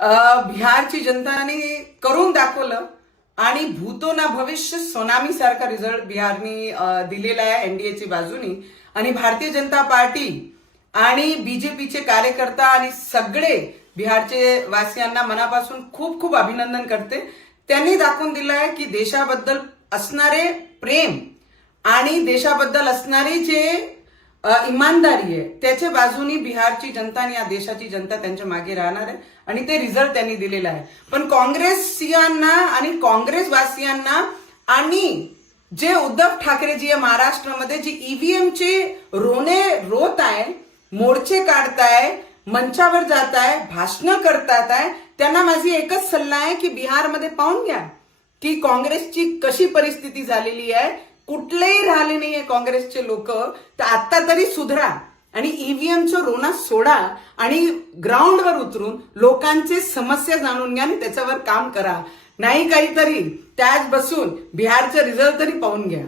बिहारची जनताने करून दाखवलं आणि भूतो ना भविष्य सोनामी सारखा रिझल्ट बिहारनी दिलेला आहे एनडीएची बाजूनी. आणि भारतीय जनता पार्टी आणि बीजेपीचे कार्यकर्ता आणि सगळे बिहारचे वासियांना मनापासून खूप खूप अभिनंदन करते. त्यांनी दाखवून दिलं आहे की देशाबद्दल असणारे प्रेम आणि देशाबद्दल असणारी जे इमानदारी आहे त्याच्या बाजूनी बिहारची जनता आणि या देशाची जनता त्यांच्या मागे राहणार आहे आणि ते रिझल्ट त्यांनी दिलेला आहे. पण काँग्रेसियांना आणि काँग्रेसवासियांना आणि जे उद्धव ठाकरेजी आहे महाराष्ट्रामध्ये जी ईव्हीएमचे रोने रोत आहे, मोर्चे काढताय, मंचावर जात आहे, भाषणं करतात आहे, त्यांना माझी एकच सल्ला आहे की बिहारमध्ये पाहून घ्या की काँग्रेसची कशी परिस्थिती झालेली आहे. कुठलेही राहिले नाहीये काँग्रेसचे लोक. तर आता तरी सुधरा आणि ईव्हीएमचं रोना सोडा आणि ग्राउंडवर उतरून लोकांचे समस्या जाणून घ्या आणि त्याच्यावर काम करा. नाही काहीतरी त्याच बसून बिहारचा रिझल्ट तरी पाहून घ्या.